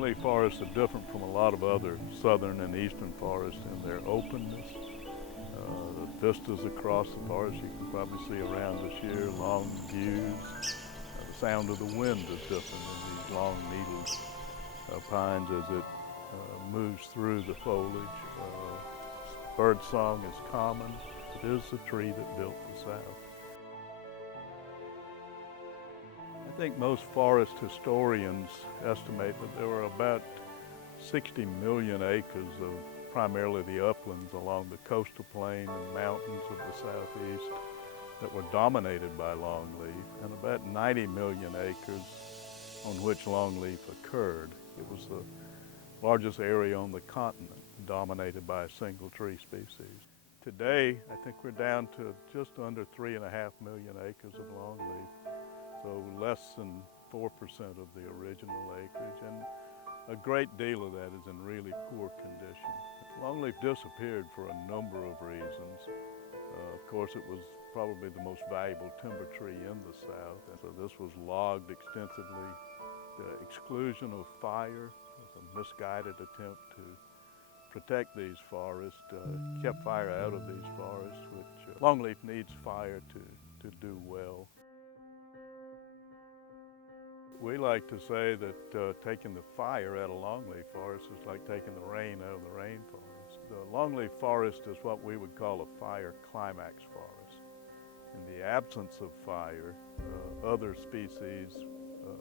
Longleaf forests are different from a lot of other southern and eastern forests in their openness. The vistas across the forest you can probably see around us here, long views. The sound of the wind is different in these long needled pines as it moves through the foliage. Bird song is common. It is the tree that built the South. I think most forest historians estimate that there were about 60 million acres of primarily the uplands along the coastal plain and mountains of the southeast that were dominated by longleaf, and about 90 million acres on which longleaf occurred. It was the largest area on the continent dominated by a single tree species. Today, I think we're down to just under 3.5 million acres of longleaf, so less than 4% of the original acreage, and a great deal of that is in really poor condition. Longleaf disappeared for a number of reasons. Of course, it was probably the most valuable timber tree in the South, and so this was logged extensively. The exclusion of fire was a misguided attempt to protect these forests, kept fire out of these forests, which longleaf needs fire to do well. We like to say that taking the fire out of longleaf forest is like taking the rain out of the rainforest. The longleaf forest is what we would call a fire climax forest. In the absence of fire, other species,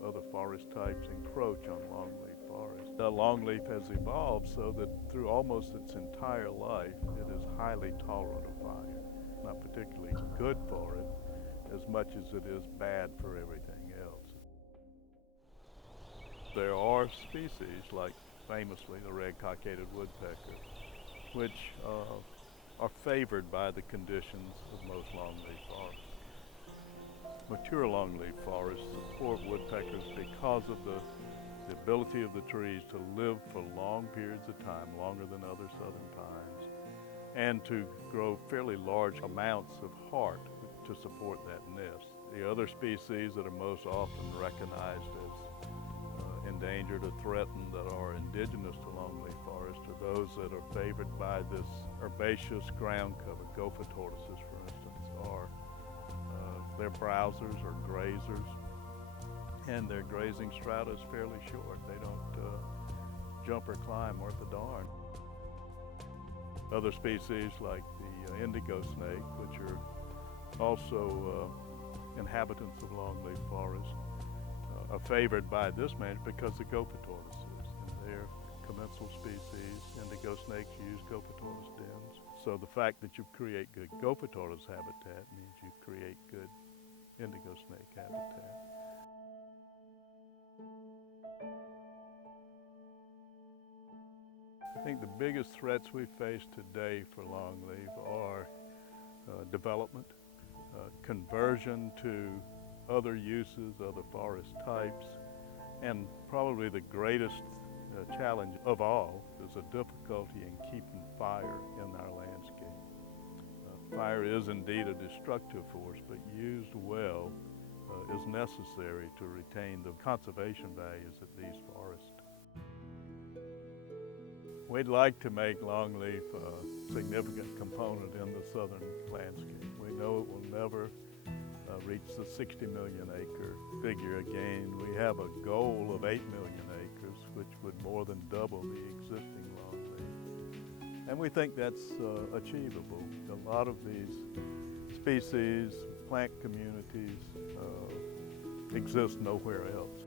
other forest types encroach on longleaf forest. The longleaf has evolved so that through almost its entire life, it is highly tolerant of fire. Not particularly good for it, as much as it is bad for everything else. There are species, like famously the red-cockaded woodpecker, which are favored by the conditions of most longleaf forests. Mature longleaf forests support woodpeckers because of the ability of the trees to live for long periods of time, longer than other southern pines, and to grow fairly large amounts of heart to support that nest. The other species that are most often recognized as endangered or threatened that are indigenous to longleaf forest are those that are favored by this herbaceous ground cover. Gopher tortoises, for instance, are they're browsers or grazers, and their grazing strata is fairly short. They don't jump or climb worth a darn. Other species like the indigo snake, which are also inhabitants of longleaf forest, are favored by this management because of gopher tortoises. And they're commensal species. Indigo snakes use gopher tortoise dens. So the fact that you create good gopher tortoise habitat means you create good indigo snake habitat. I think the biggest threats we face today for longleaf are development, conversion to other uses, other forest types, and probably the greatest challenge of all is a difficulty in keeping fire in our landscape. Fire is indeed a destructive force, but used well is necessary to retain the conservation values of these forests. We'd like to make longleaf a significant component in the southern landscape. We know it will never reach the 60 million acre figure again. We have a goal of 8 million acres, which would more than double the existing longleaf. And we think that's achievable. A lot of these species, plant communities, exist nowhere else.